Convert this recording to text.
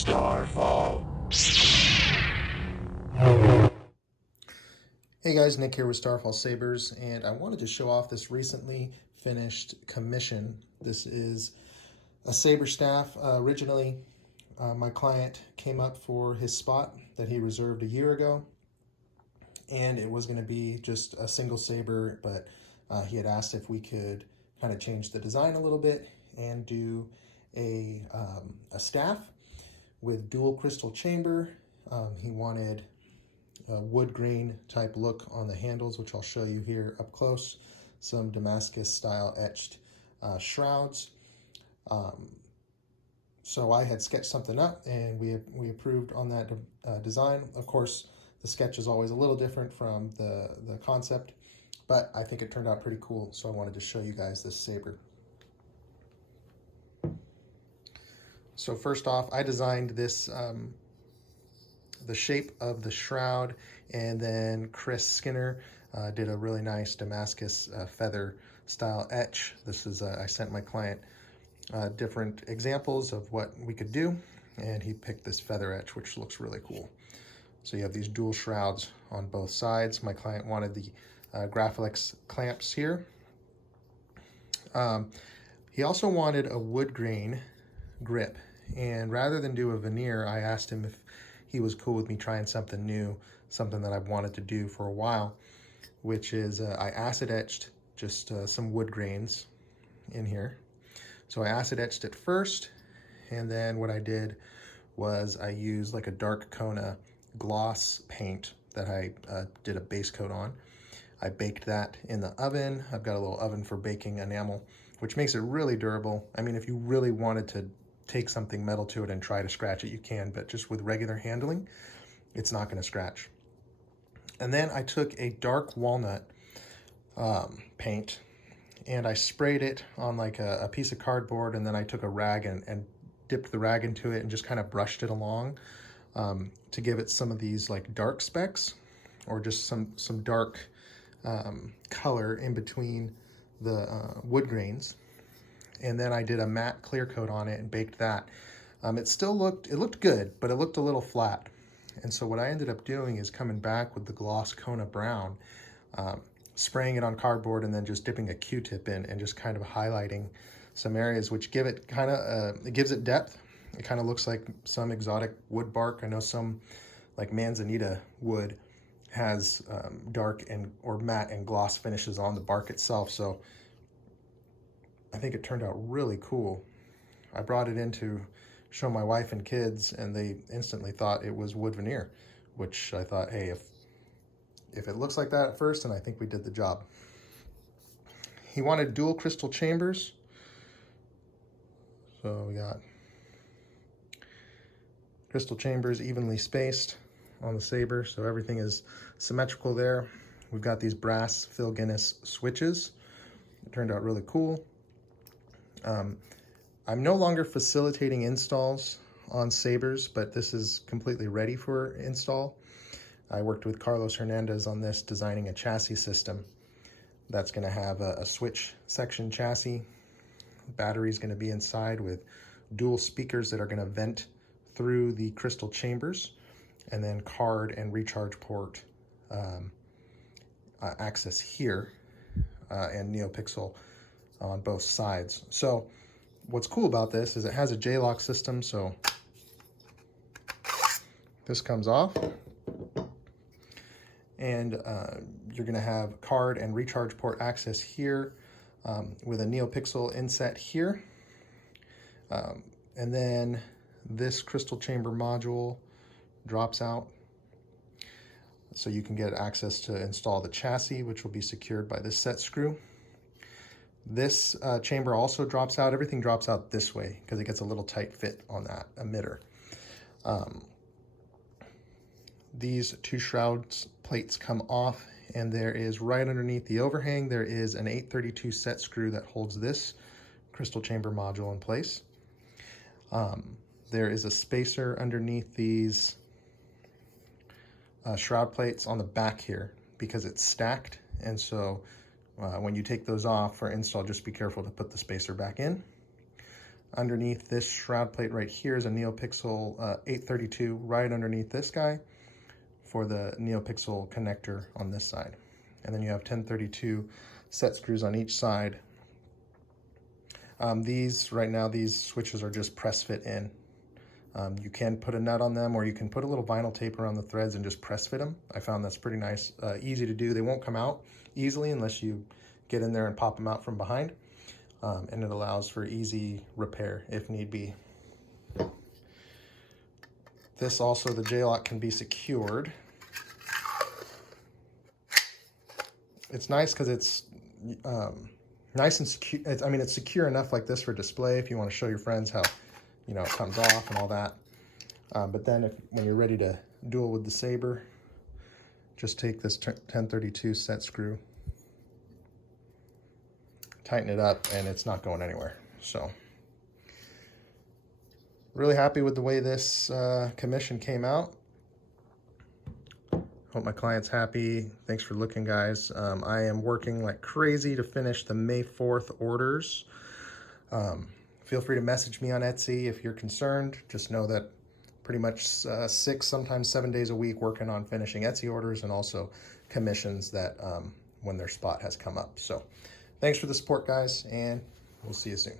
Starfall. Hey guys, Nick here with Starfall Sabers, and I wanted to show off this recently finished commission. This is a saber staff. Originally, my client came up for his spot that he reserved a year ago, and it was going to be just a single saber, but he had asked if we could kind of change the design a little bit and do a staff with dual crystal chamber. He wanted a wood grain type look on the handles, which I'll show you here up close. Some Damascus style etched shrouds. So I had sketched something up, and we approved on that design. Of course, the sketch is always a little different from the concept, but I think it turned out pretty cool, so I wanted to show you guys this saber. So first off, I designed this, the shape of the shroud, and then Chris Skinner did a really nice Damascus feather style etch. This is, I sent my client different examples of what we could do, and he picked this feather etch, which looks really cool. So you have these dual shrouds on both sides. My client wanted the Graphilex clamps here. He also wanted a wood grain grip, and rather than do a veneer, I asked him if he was cool with me trying something new, something that I've wanted to do for a while, which is I acid etched just some wood grains in here. So I acid etched it first, and then what I did was I used like a dark Kona gloss paint that I did a base coat on. I baked that in the oven. I've got a little oven for baking enamel, which makes it really durable. I mean, if you really wanted to take something metal to it and try to scratch it, you can, but just with regular handling, it's not going to scratch. And then I took a dark walnut paint, and I sprayed it on like a piece of cardboard, and then I took a rag and dipped the rag into it and just kind of brushed it along to give it some of these like dark specks, or just some dark color in between the wood grains. And then I did a matte clear coat on it and baked that. It looked good, but it looked a little flat. And so what I ended up doing is coming back with the gloss Kona brown, spraying it on cardboard, and then just dipping a Q-tip in and just kind of highlighting some areas, which give it kind of, it gives it depth. It kind of looks like some exotic wood bark. I know some like Manzanita wood has dark or matte and gloss finishes on the bark itself. So I think it turned out really cool. I brought it in to show my wife and kids, and they instantly thought it was wood veneer, which I thought, hey, if it looks like that at first, then I think we did the job. He wanted dual crystal chambers. So we got crystal chambers evenly spaced on the saber, so everything is symmetrical there. We've got these brass Phil Guinness switches. It turned out really cool. I'm no longer facilitating installs on sabers, but this is completely ready for install. I worked with Carlos Hernandez on this, designing a chassis system that's going to have a switch section chassis. The battery is going to be inside with dual speakers that are going to vent through the crystal chambers, and then card and recharge port access here, and NeoPixel on both sides. So what's cool about this is it has a J-lock system, so this comes off, and you're going to have card and recharge port access here, with a NeoPixel inset here, and then this crystal chamber module drops out, so you can get access to install the chassis, which will be secured by this set screw. This chamber also drops out. Everything drops out this way because it gets a little tight fit on that emitter. These two shrouds plates come off, and there is, right underneath the overhang, there is an 832 set screw that holds this crystal chamber module in place. There is a spacer underneath these shroud plates on the back here because it's stacked, and so when you take those off for install, just be careful to put the spacer back in. Underneath this shroud plate right here is a NeoPixel 832 right underneath this guy for the NeoPixel connector on this side. And then you have 1032 set screws on each side. Right now, these switches are just press fit in. You can put a nut on them, or you can put a little vinyl tape around the threads and just press fit them. I found that's pretty nice, easy to do. They won't come out easily unless you get in there and pop them out from behind. And it allows for easy repair if need be. This also, the J-lock can be secured. It's nice because it's nice and secure. It's secure enough like this for display if you want to show your friends how, you know, it comes off and all that. But then when you're ready to duel with the Saber, just take this 1032 set screw, tighten it up, and it's not going anywhere. So really happy with the way this commission came out. Hope my client's happy. Thanks for looking, guys. I am working like crazy to finish the May 4th orders. Feel free to message me on Etsy if you're concerned. Just know that pretty much 6, sometimes 7 days a week working on finishing Etsy orders and also commissions that when their spot has come up. So thanks for the support, guys, and we'll see you soon.